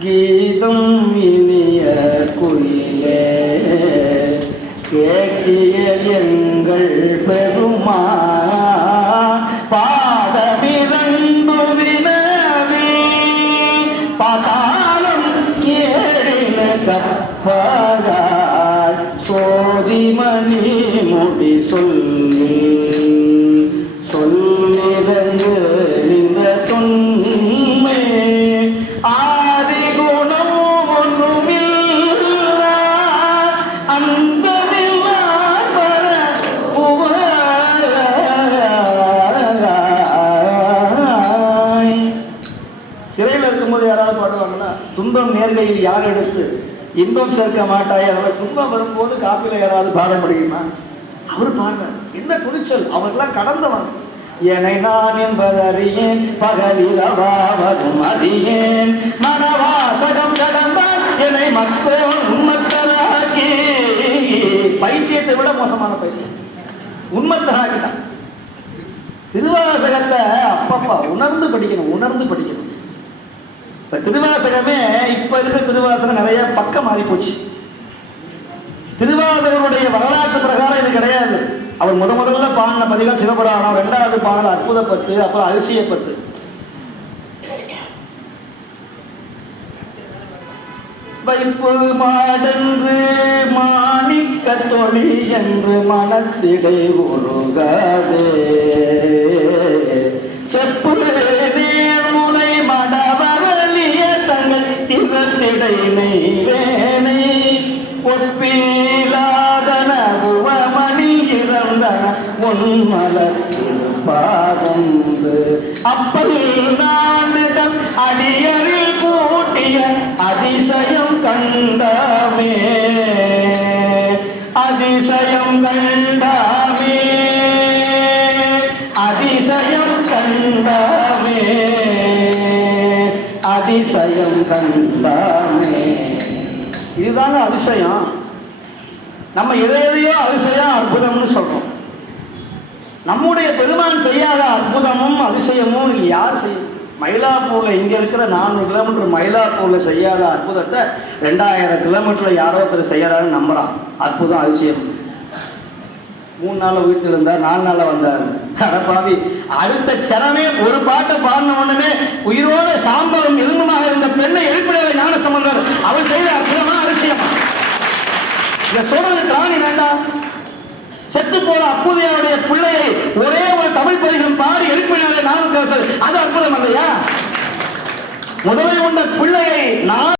கீதம் இனிய குயிலே கேட்டிய எங்கள் பெருமா பாடமிரண்டு பாதாளம் ஏறின கப்பதாய் சோதிமணி முடி சொல்லி யாராவது பாடுவாங்களா துன்பம் நேர்கையில் யார் எடுத்து இன்பம் சேர்க்க மாட்டாய் அவர் துன்பம் வரும்போது காப்பில யாராவது பாட முடியுமா? அவர் பாருங்க என்ன துணிச்சல்? அவர்களாம் கடந்தவங்க என்னை நான் என்பது அறியேன் பகலிரவாவதும் அறியேன். மனவாசகம் கடந்த என்னை மக்கள் உண்மத்தராக்கி. பைத்தியத்தை விட மோசமான பைத்தியம். உண்மத்தராக்கிட்டான் திருவாசகத்தை அப்பப்பா உணர்ந்து படிக்கணும் உணர்ந்து படிக்கணும். இப்ப திருவாசகமே இப்ப இருக்கிற திருவாசகம் நிறைய பக்கம் மாறி போச்சு. திருவாசகருடைய வரலாற்று பிரகாரம் இது கிடையாது. அவர் முத முதல்ல பாடின பதிகம் சிவபுராணம் ரெண்டாவது பாடல் அற்புத பத்து அப்புறம் அதிசய பத்து வைப்பு மாடென்று மாணிக்க தொழி என்று மனத்திடை உருகாதே இறந்தன உன்மலர் பாதந்து அப்பல் நாடுகள் அடியரில் கூட்டிய அதிசயம் கண்டமே. அதிசயம் கண்டமே. அதிசயம் கண்டமே. அதிசயம் கண்டமே. இதுதாங்க அதிசயம். நம்ம எதை எதையோ அதிசயம் பெருமான் செய்யாத அற்புதமும் அதிசயமும் யார் செய்ய மயிலாப்பூர்ல இங்க இருக்கிற நானூறு கிலோமீட்டர் மயிலாப்பூர்ல செய்யாத அற்புதத்தை ரெண்டாயிரம் கிலோமீட்டர்ல யாரோ ஒருத்தர் செய்யறாருன்னு நம்புறான். அற்புதம் அதிசயம். மூணு நாள் வீட்டில் இருந்தார் நாலு நாள்ல வந்தார். அடப்பாவி அடுத்த சரணமே ஒரு பாட்டை பாடின உடனே உயிரோட சாம்பலும் எலும்புமாக இருந்த பெண்ணை எழுப்பிடவே ஞான சம்பந்தர் அவர் செய்த அற்புதமா அதிசயமா? இதை சொல்றது திராணி வேண்டாம். செத்து போன அப்புதையாவுடைய பிள்ளையை ஒரே ஒரு தமிழ் பதிகம் பாடி எழுப்பினாலே நானும் அது அற்புதம் அல்லையா? முதலை உண்ட பிள்ளையை